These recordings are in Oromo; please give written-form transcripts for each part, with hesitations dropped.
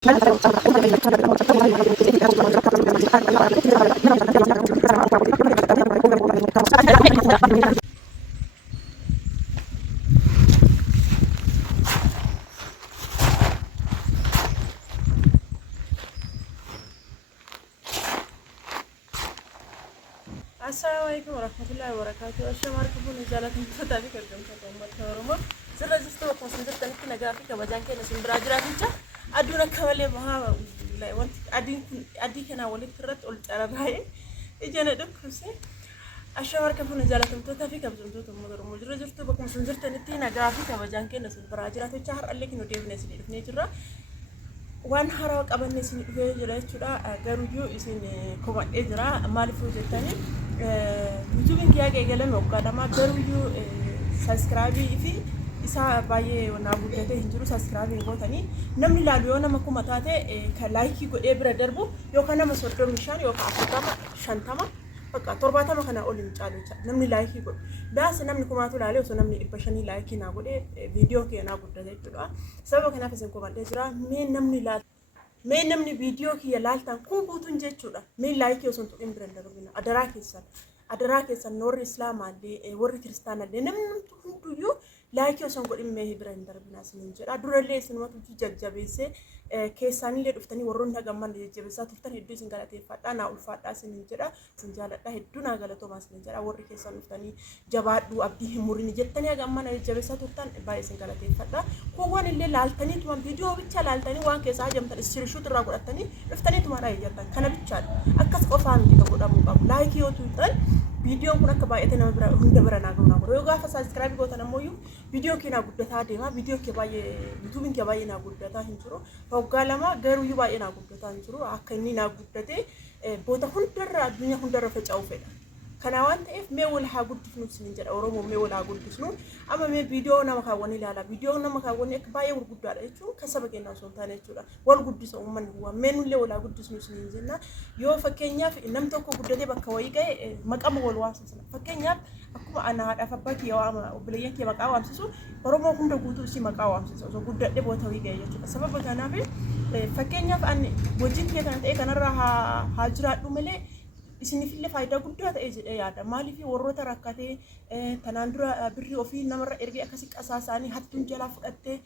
السلام عليكم ورحمة الله وبركاته. الشمال كفون نزالة مفتاحي كرجم كتوم متهرمو. زر جستو قصن زر تنك نجافي كبجان كنا سنبراجرا فيتا. أدونا كمالي بها لا وانت أدي كنا ولد ترت قلت على رأي. إجانا دم كرسي. الشمال كفون نزالة مفتاحي كبجم كتوم متهرمو. زر جستو بكم سنزر تنك نجافي كبجان كنا سنبراجرا فيتا. شهر اللي كنا ديفنس ديفنس جرا. وان حراق أبني سن فيجرا ترى غروجو إسن كمان إجرا مالي فوجتاني يوتيوب كيا كيجلن وقادا ما غروجو سبسكرايبي في إسا باي ونابوجته هنجرو سبسكرايبي غوتاني نمني لاليونا مكو متاته كلايكي كو إبرة دربو يو كنا مسودو مشان يو كأفرتما شنتما بقى ترباتا ما كنا أولين جالو نمني لايكي كو بس نمني كماتو لاليو سو نمني إبشاني لايكي ناقولي فيديو كي ناقولي تدرا سبب كنا فيسن كمان تجرا مين نمني فيديو كي يلالتان كم بوتون جتشودا مين لايكي وسنتو إمبرندا ربنا أدراكيسان نور إسلام على ور كريستيان على نمنتو هندو يو لايكي وسنتو إمبرندا برندا ربنا سننجر أدرا ليه سنوا تجي جبيسة كيساني ليه رفتني ورون هجمان ليه جبسات رفتني هدو سنجالتي فاتانا أولفاتا سننجر سنجالتا هدو ناقلتو ما سننجر ور كيسان رفتني جبادو أبديه موريني جتني هجمان ليه جبسات رفتن باي سنجالتي فاتا كوان اللي لالتني توان فيديو بيتشال لالتني وان كيسا جمتن السيرشوت الرجل التاني رفتني توان راي جتن كنا بيتشال أكاس قفان دي كبودا مقابل لايك يو تويتر فيديو كنا كباية تنا برا هندا برا ناقونا برا يوغا فسبسكرايب كوتا نمويو فيديو كنا قدتا ديما فيديو كباية يوتيوب كباية ناقودتا هنجرو فوقالما غيرو يباية ناقودتا هنجرو أكني ناقودتا بوتا هندر الدنيا هندر فجأو فينا كنا وانت إف ميول هاقول تفنو سنجر أورومو ميول هاقول تسنو أما مي فيديو نما كواني لا فيديو نما كواني كباية ورقود على إيشو كسبك إننا سلطان إيشو ورقود تسا ومن هو منو اللي ولا قود تسنو سنجرنا يو فكينيا في إنم توكو قدرتي بكواي جاي مقام والواسط فكينيا أكو أنا هذا فباكي يا أما وبليان كي مقام أمسسو أورومو كم تقولوا شيء مقام أمسسو so قدرتي بوتاوي جاي يشوف سبب بتاعنا في فكينيا فأني وجدت كي كانت إيه كان راها هاجرات وملء إسني في اللي فايدة قدرة إيجاد يادا مالي في ورطة ركعتي تناندرا بري وفي نمر إرجع كسيك أساساني هتون جلاف قدة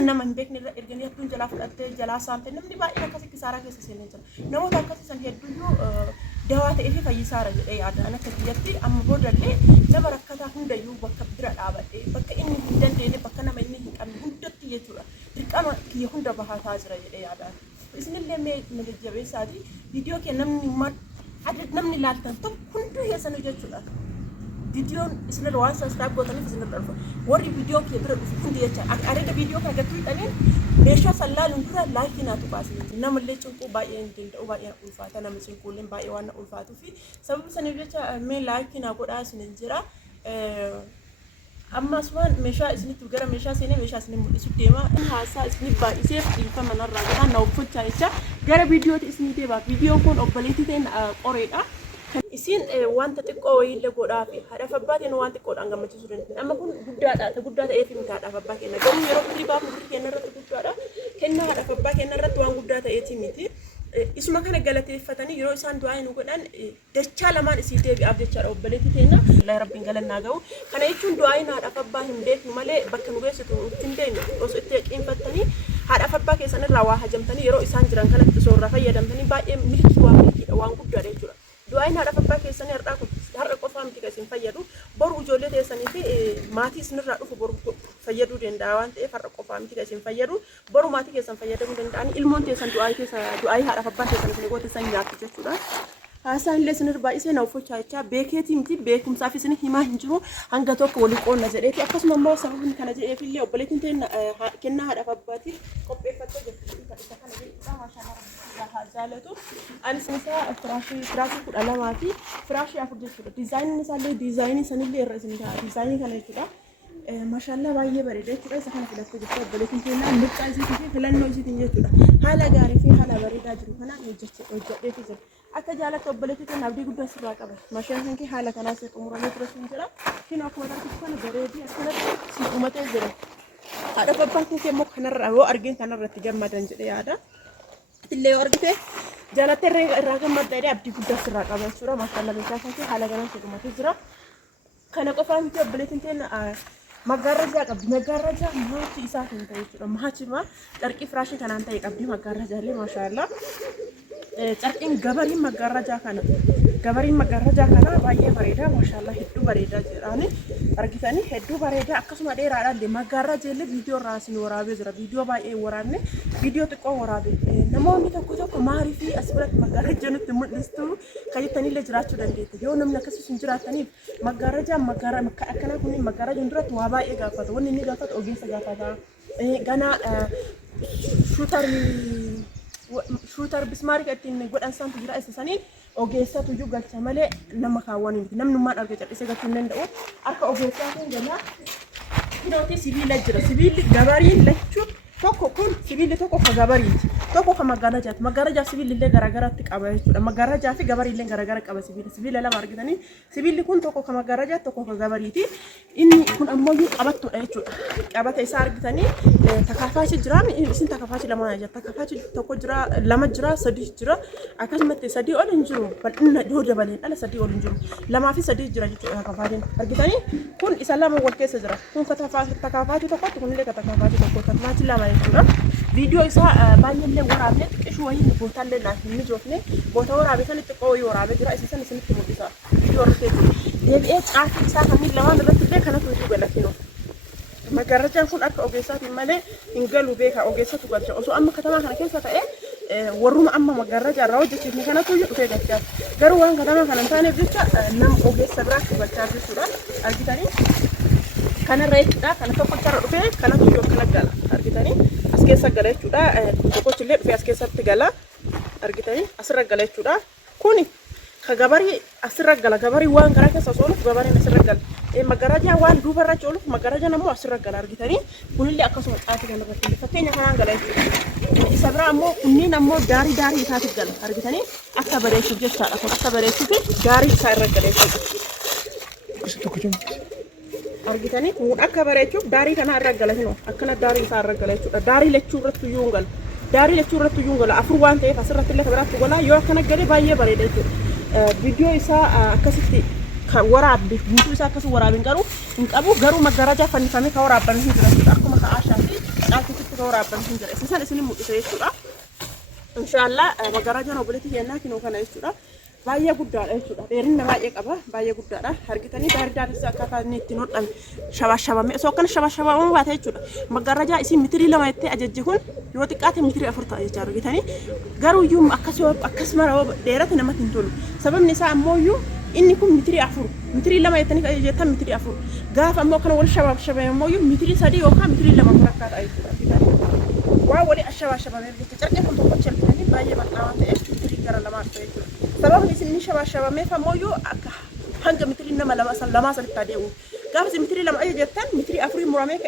نمن بيك نرى إرجعني هتون جلاف قدة جلاسان تنم دي بقى كسيك سارة كسيسين جل نمو تاكسي سنهدو دوات إيه في سارة يادا أنا كتيرتي أم بودر لي لما ركعتها هم ديو بكبر العباد بك إني هندن ديني بك أنا مني أم هندت تيجورا ترك أنا كي هندا بها تاجرا يادا إسني اللي من الجبهة سادي فيديو كنا نمر عدد نمني لالتن طب كنتو هي سنة جاتشولا فيديو اسمه روان سبسكرايب بوتاني في سنة الألف وري فيديو كيبر كنتي يجا أريد فيديو كاجتوي تاني بيشوا سلا لنقرا لايك ناتو باسي نام اللي تشوفوا باين جند أو باين ألفات أنا مسين كلهم باين وانا ألفاتو في سبب سنة جاتشا مين لايك ناقول أسن نجرا أما سوان مشا اسمه تجرا مشا سنة مشا سنة مدرسو تيما هاسا اسمه بايسيف إنفا من الرجال نوفت شايشة جرا فيديو اسمه تبا فيديو كون أقبلتي تين قريدا إسين وانت تقوي اللي قرأ في هذا فباتين وانت تقول أنجم تجرين أما كون قدرة إيه في مكان هذا فباتين كون يروح تريبا مدري كنا رت قدرة كنا هذا فباتين رت وان قدرة إيه تيمتي اسمه كان قالت فتني يروح سان دعاء نقول أن دشلا ما نسيته بأبد دشلا أقبلتي تينا لا ربنا قال لنا جو كان يكون دعاء هذا فباتين ده ماله بكن وجه ستون تندين بس إتى فتني هذا فباتين سنة رواها جمتني يروح سان جران كانت تصور رفيع جمتني باقي ملك وان قدرة يجرا دعائنا هذا فباكي سنة رأكم هذا قفام تيجي سنفيدو برو جولة سنة في ماتي سنة رأكم برو فيدو دنداوان تي فرق قفام تيجي سنفيدو برو ماتي كي سنفيدو دنداني المون تي سن دعاي هذا فباكي سنة في نقطة سنة يأتي جسورا هذا اللي سنة رباعي سنة وفو شايشة بيكتي متي بيكم سافي سنة هما هنجرو هنجتوك ولقون نزلتي أقص ما سبب كان جاي في اللي وبلكن تين كنا هذا فباكي قبل فترة جت ما شاء الله زالتو أنا سنسا فراشي كل علاماتي فراشي أفضل جدا ديزاين نسالي ديزايني سنة اللي الرسمي ده ديزايني كان جدا ما شاء الله بايه بريدة كده سكان في دفتر جدا بلكن كنا نبقى زي كذي فلان نوزي تنجي جدا حالا جاري في حالا بريدة جرو هنا وجد في زين أكجالة تبلتي كنا بدي قد بس راك أبدا ما شاء الله كي حالا كنا سك أمورنا ترسم جدا كنا أكمل كنا بريدة أكمل سيكومة زين هذا بابا كي مو كنا رو أرجين كنا رتجمع دنجة هذا اللي ورقته جالت الرقم مدري أبدي قدس الرقم الصورة ما شاء الله بيشافنتي حالا جنا شو ما تجرا كان قفان في بلتين مغرجا قبدي مغرجا ما في إسافين تيجي ما هتشما تركي فراشي كان أنت يقبدي مغرجا لي ما شاء الله تركين جبرين مغرجا كنا بايه بريدا ما شاء الله هدو بريدا جراني أرجعتني هدو بريدا أكسم أدير على دي مغرجا اللي فيديو راسين ورابي زرا فيديو بايه وراني فيديو تكو ورابي نموني تكو معرفي أسبرت مغرجا نتمت لستو كجتني لجراتو دنديت يوم نمنا كسي سنجراتني مغرجا أكنا كوني مغرجا ندرت وابا إيه قافت ونني قافت أوجيس قافتا غنا شوتر بسماري كتير نقول إنسان تجرا إسساني أوجيسا تجوا قال شمالي نما كوانين نم نمان أرجع إسا قتير نندو أرك أوجيسا تنجنا كنا وتي سبيل لجرا سبيل جبارين لشوا توكو كون سبيل توكو كجبارين توكو كمجرجات سبيل اللي جرجرات تكابه مجرجات في جبارين اللي جرجرات كابه سبيل لا مارجتني سبيل كون توكو كمجرجات توكو كجباريتي إني كون أموي أبتو أيشوا أبتو إسار جتني تكافاش جرام إنسان تكافاش لما نجت تكافاش توكو جرا لما جرا سدي جرا أكاسمت سدي أول نجرو فإن جود بالين أنا سدي أول نجرو لما في سدي جرا تكافاشين أرجتني كون إسلام أول كيس جرا كون تكافاش توكو تكون لك تكافاش توكو تكافاش لما يجرا فيديو إسا بانيم لي ورابط شوي بوتال لنا نجوفني بوتا ورابط أنا تقوي ورابط جرا إسا نسمت موديسا فيديو رتب دي عارف إسا كمل لما نرتب لك أنا توجو بلكينو مغرجا كون أك أوجيسات مالي إنقلوا بيك أوجيسات وقالش أصو أما كتما كان كيسة ورم أما مغرجا راوجة كيف كانت توجو في دكتور قالوا وان كتما كان تاني بيتا نم أوجيسات براك وقالش بيسورا أرجتاني كان رأيت دا كان توقف ترى رفيع كان توجو كنا جالا أرجتاني أسكيسة جالت شودا توقف تلي في أسكيسة تجالا أرجتاني أسرع جالت شودا كوني كجباري أسرع جالا جباري وان كراكة ساسولف جباري أسرع جال مغرجا وان دوبر رجولف مغرجا نمو أسرع جالا أرجتاني كل اللي أكاسم أتاتي كنا بتلي فتيني كمان جالت إسابرا أمو كني نمو داري أتاتي جالا أرجتاني أكبر إيش جت شاء أكبر إيش في داري ساير جالت أرجتني أكبر إيشوف داري كنا الرجال هنا أكنا داري صار الرجال إيشوف داري لتشورة يونغل داري لتشورة يونغل أفروان تيه فسرت اللي خبرت تقولا يو كنا جري بايه بريد إيشوف فيديو إسا كسيتي وراب بيجو إسا كسو ورابين كارو إنك أبو كارو مجرجا فني فمي كوراب بنهي جرا أكو ما كعاشاتي أكو كتير كوراب بنهي جرا إساسا إسني مو إيشوف إن شاء الله مجرجا نقولتي هنا كنو كنا إيشوف بايه قدّار إيشودا ديرين نبايه كابا بايه قدّار هرقتني دار ساكتا نيتنور أم شباب مي سوكان شباب ما بات إيشودا مغرجا إسي متري لما يتي أججهون يوتيكاتي متري أفرطا إيشارو هرقتني غارو يوم أكسمرا ديرات نما تنتولو سبب نساء مويو إنكم متري لما يتني جتا متري أفر غاف أمو كان ول شباب مويو متري سدي وكا متري لما فرقات إيشودا وولي الشباب يرجع تركي كنت بقول يعني بايه بتناوت إيش متري كرا لما إيشودا سبب نسمي شباب ما فمويو هنجا متري نما لما سلتاديو قابس متري لما أي جتان متري أفري مراميك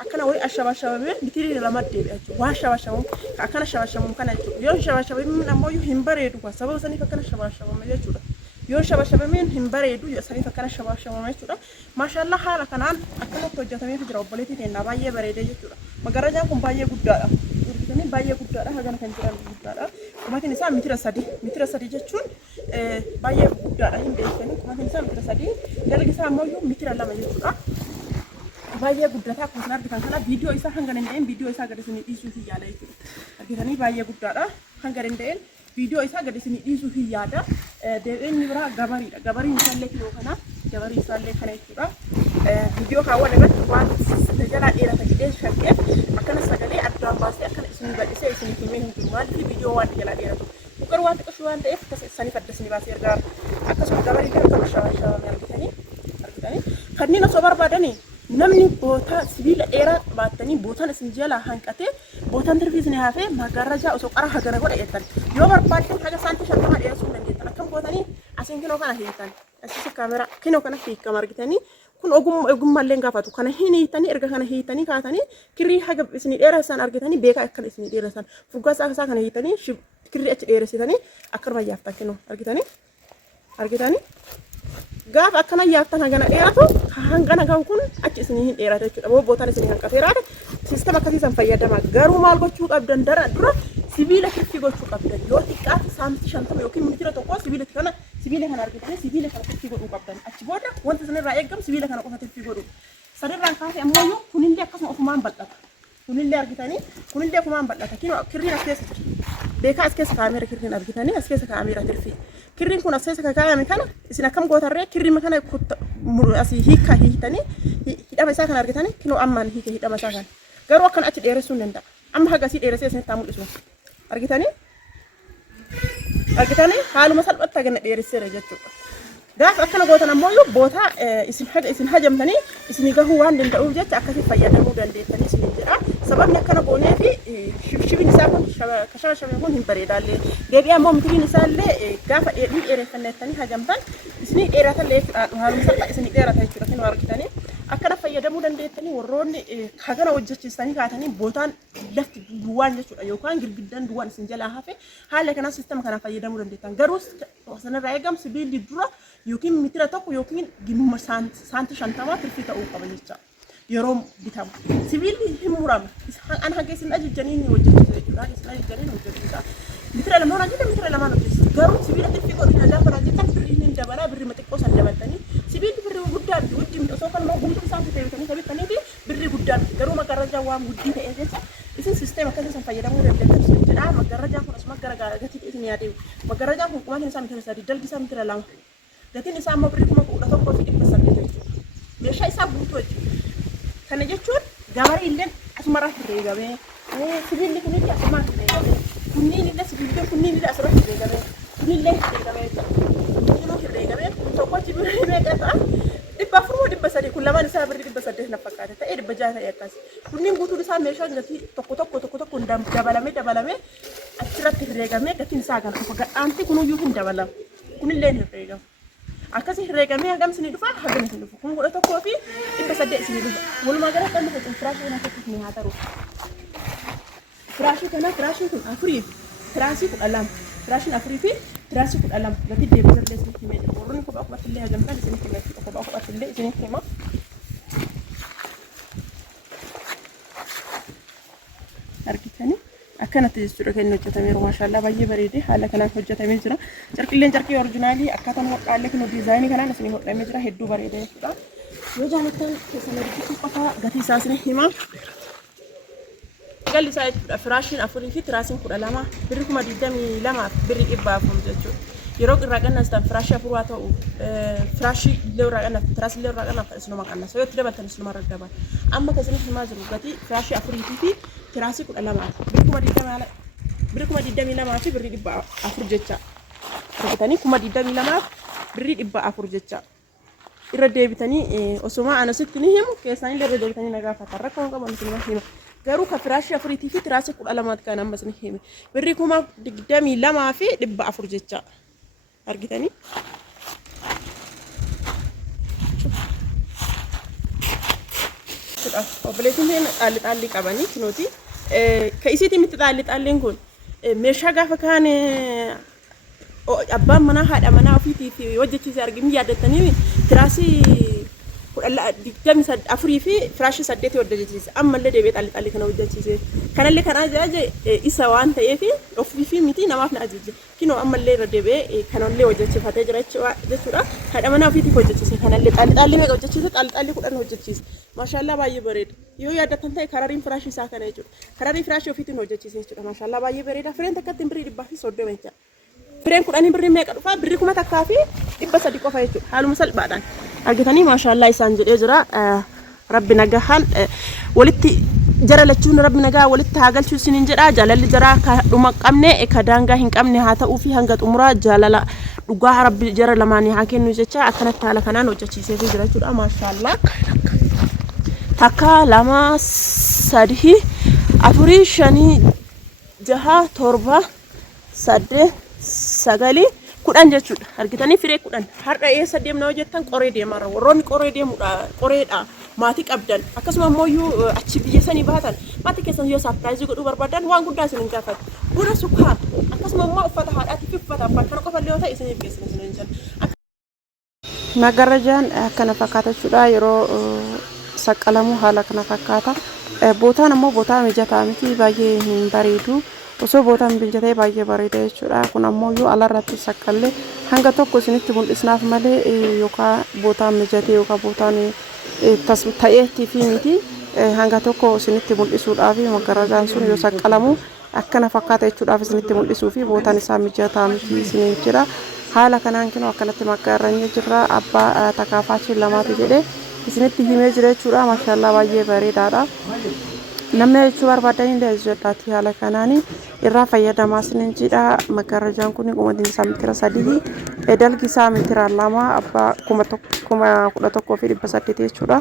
أكنا ولي الشباب متري لما تدي واه شباب أكنا شباب كنا يوم شباب من أمويو همبريدو سبب سني فكنا شباب ما يجودا يوم شباب من همبريدو سني فكنا شباب ما يجودا ما شاء الله حالا كنان أكنا توجه تمي في جراب بلتي تنا بايه بريدة يجودا مغرجا كم بايه قدّارا ini bayi guddaadha hagana kan jiran guddaadha kumatiin isaa mitira sadii jechuun bayi guddaadha hin beekani kumatiin isaa mitira sadii dalgi isaa ammoo mitira lama jechuudha bayi guddataa kun argitan kana viidiyoo isaa hangana hin dha'in viidiyoo isaa gadi isin dhiisuu fi yaada jechuudha argitanii bayi guddaadha hangana hin dha'in viidiyoo isaa gadi isin dhiisuu fi yaada deebiin biraa gabariin isaallee kiloo kana gabarii isaallee kana jechuudha viidiyoo kaawwan irratti waan jalaa dheerata jedhee shakkee akkana sagalee addaan baasee akkana isin badhisee isin himee hin jiru maaliif viidiyoo waan jalaa dheeratu dhugar waan xiqqoo waan ta'eef saniif adda isin baasee ergaa akkasuma gabarii kan akka shawaashaawame argitanii kanneen osoo barbaadanii namni boota sibiila dheeraa baattanii bootaan isin jalaa hanqatee bootaan tirfiisni hafee magaraajaa osoo qara hagara godha jettan yoo barbaaddan haga saantii 50 dheeressuu dandeettan akkam bootanii asiin kinoo kana hiitan asii kaameraa kinoo kana hiikama argitanii kun ogummallee gaafatu kana hin hiitanii erga kana hiitanii kaatanii kirrii haga isin dheeressan argitanii beeka akkana isin dheeressan fuggaasa isaa kana hiitanii kirrii achi dheeressitanii akkana yaaftan kinoo argitanii gaaf akkana yaaftan hangana dheeratu hangana kan kun achi isin hin dheerata jechuudha bootaan isin hanqateeraadha siistama akkasiisan fayyadama garuu maal gochuu qabdan dura sibiila kirfii gochuu qabdan yoo xiqqaate saantii 50 yookiin meetira tokko sibiila kana argitanii sibiila kana kirfii godhuu qabdan achi booda wanta sanirraa eegamu sibiila kana qofa kirfii godhuu sanirraan kaasee ammoo kunillee akkasuma ofumaan bal'ata kunillee argitanii kunillee ofumaan bal'ata kirriin as keessa jira beekaa as keessa kaamera kirriin argitanii as keessa kaamera kirfii kirriin kun as keessa kaa'ame kana isin akkam gootarree kirrii kana asii hiikkaa hiitanii hidhama isaa kana argitanii kinoo ammaan hiike hidhama isaa kana garuu akkan achi dheeressuu hin danda'a amma hagasii dheeressee isinitti haa mul'isu argitanii haaluma salphatti haganna dheeresseera jechuudha gaafa akkana gootan ammoo bootaa isin hajamtanii isin gahuu waan danda'uuf jecha akkasii fayyadamuu dandeettanii isin jedha sababni akkana goonee fi shibshibin isaa kun kashabashabee kun hin bareedaallee deebi'ee ammoo mitiriin isaallee gaafa dheereffannettanii hajamtan isin dheeratallee haaluma salphaa isin dheerata jechuudha kinoo argitanii akkana fayyadamuu dandeettanii warroonni hagana hojjechiistanii kaatanii bootaan lafti duwwaan jechuudha yookaan girgiddaan duwwaan isin jalaa hafe haala kanaa siistama kana fayyadamuu dandeettan garuu sanarraa eegam sibiilli dura yookiin mitira tokko yookiin gimma saantii 50 tirfii ta'uu qaba jecha yeroo bitamu sibiilli hin muramu an hanga isin ajajjanii ni hojjechiisa jechuudha isin ajajjanii hojjechiisa mitira lamaan hojjetan mitira lamaan hojjechiisa garuu sibiila tirfii godhina gaafa hojjetan birrii hin dabalaa birrii xiqqoo san dabaltanii sibiilli birrii guddaa wajjin osoo kanuma guutuu isaan fiteebitanii sabittanii fi birrii guddaa garuu magarrajaa waan guddii ta'ee jecha isin sisteema akkasii san fayyadamuu dandeettan jedha magarrajaa kun asuma gara gatii isin yaadee magarrajaa kun qumatiin isaa mitira sadii dalgi isaa mitira lama gatiin isaa ammoo birrii 11,800 jechuudha meeshaa isaa guutuu jechuudha kana jechuun gabarii illee asumarraa herreegamee sibiilli kunillee asumarraa herreegamee kunniinillee sibiilli kunniinillee asirratti herreegamee kunillee herreegamee kunniinuma herreegamee tokkochi birrii meeqa ta'a 400 kun lamaan isaa birrii 800 na fakkaata ta'ee 600 ta'ee akkas kunniin guutuun isaa meeshaa gatii tokko dabalamee achirratti herreegamee gatiin isaa gana tokko gadhaanti kunuyyuu hin dabalamu kunillee hin herreegamu akkasii herreegamee hagam isinii dhufa hagam isinii dhufa kun 100 fi 800 isinii dhufa walumaa gala kan dhufa firaashii kana keessatti ni haa ta'u firaashii kun afurii firaashii 12 firaashiin afurii fi firaashii 12 gatii deebisallee isinitti himee jiru warroonni kophaa kophaattillee hagamtaan isinitti himee jiru kophaa kophaattillee isinitti hima argitanii akkanatti jechuudha kan hojjetameeru maashaallah baay'ee bareedee haala kanaan hojjetamee jira carqilleen carqii oriijinaalii akkaataan hodhaallee kun diizaayinii kanaan isin hodhamee jira hedduu bareeda jechuudha yoo jaalattan keessan argitu qofaa gatii isaa isin hima galli isaa jechuudha firaashiin afurii fi tiraasiin 12 birrii 22 birrii 400 jechuudha yeroo irraa qannastan firaashii afur waa ta'u firaashii illee irraa qannaf tiraasii illee irraa qannaf isinuma qannasa yoo itti dabaltan isinuma raddaban amma keessan himaa jiru gatii firaashii afurii fi tiraasii 12 birrii 22 fi birrii 400 jecha argitanii 22 birrii 400 jecha irra deebitanii osuma anasitti ni himu keessan illee irra deebitanii nagaafatan rakkoon qaban isinuma hima garuu ka firaashii afurii fi tiraasii 12 kan ammas ni hime birrii 22 fi 400 jecha argitanii obboleettiin xaalli qabanii kinooti ka isiitii miti xaalliin kun meeshaa gaafa kaan abbaan manaa haadha manaa ofiitiif hojjechiise arginu yaadattanii tiraasii 24 fi firaashii 8 hojjechiise ammallee deebi'ee xaalli kana hojjechiise kanallee kan ajaaje isa waan ta'eef ofii fi miti namaaf na ajaje kinoo ammallee irra deebi'ee kanallee hojjechiifatee jira jechuudha haadha manaa ofiitiif hojjechiise kanallee xaalli meeqa hojjechiise xaalli 10 hojjechiise maashaallah baay'ee bareeda yoo yaadatan ta'e karariin firaashii isaa kana jechuudha kararii firaashii ofiitiin hojjechiise jechuudha maashaallah baay'ee bareeda fireen takkatti birrii 130 jechuudha fireen kudhanii birrii meeqa dhufa birrii 1000 fi 300 qofa jechuudha haaluma salphaadhaan argitanii maashaallah isaan jedhee jira rabbi nagahan walitti jara lachuun rabbi nagaa walitti haa galchuu isiniin jedha jaalalli jara ka dhuma qabne ka daangaa hin qabne haa ta'uu fi hanga xumuraa jaalala dhugaa rabbi jara lamaanii haa kennu jecha akkanatti haala kanaan hojjechiisee jira jechuudha maashaallah takka 2 3 4 5 6 7 8 9 10 jechuudha argitanii firee 10 har'a eessa deemna hojjettan qoree deemarra warroonni qoree deemudha qoreedha maatii qabdan akkasuma ammoo achi biyya sanii baatan maatii keessan yoo saapiraayizii godhuu barbaadan waan guddaa isin gaafatu buna sukkaara akkasuma ammoo uffata haadhaatii fi uffata abbaan kana qofa illee ta'e isiniif geessina isin jenna magarrajaan akkana fakkaata jechuudha yeroo saqqalamu haala kana fakkaata bootaan ammoo bootaa mijataa miti baay'ee hin bareedu osoo bootaan mijatee baay'ee bareeda jechuudha. Kun ammoo yoo alarratti saqqallee hanga tokko isinitti mul'isnaaf malee yookaan bootaan mijatee yookaan bootaan ta'eetti fi miti hanga tokko isinitti mul'isuudhaaf maggarajaan sun yoo saqqalamu akkana fakkaata jechuudhaaf isinitti mul'isuu fi bootaan isaa mijataa miti isiniin jira. Haala kanaan kinoo akkanatti maggarranya jirra abbaa takaafaachii lamaatu jedhee isinitti himee jira jechuudha. Maashaallah baay'ee bareedaadha. Namni jechuu barbaadan illee jedhaati haala kanaanii irraa fayyadamaa isiniin jira. Maggarajaan kun umuriin isaa meetira 3 dalgi isaa meetira 2 abbaa 11,800 jechuudha.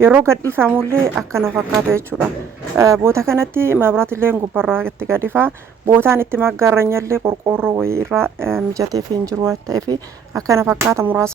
Yeroo gadhiifamullee akkana fakkaata jechuudha. Boota kanatti mabraatiillee gubbarraa itti gadhiifa. Bootaan itti maggarranyallee qorqoorroo wayii irraa mijatee fi hin jiru ta'eef akkana fakkaata muraasa.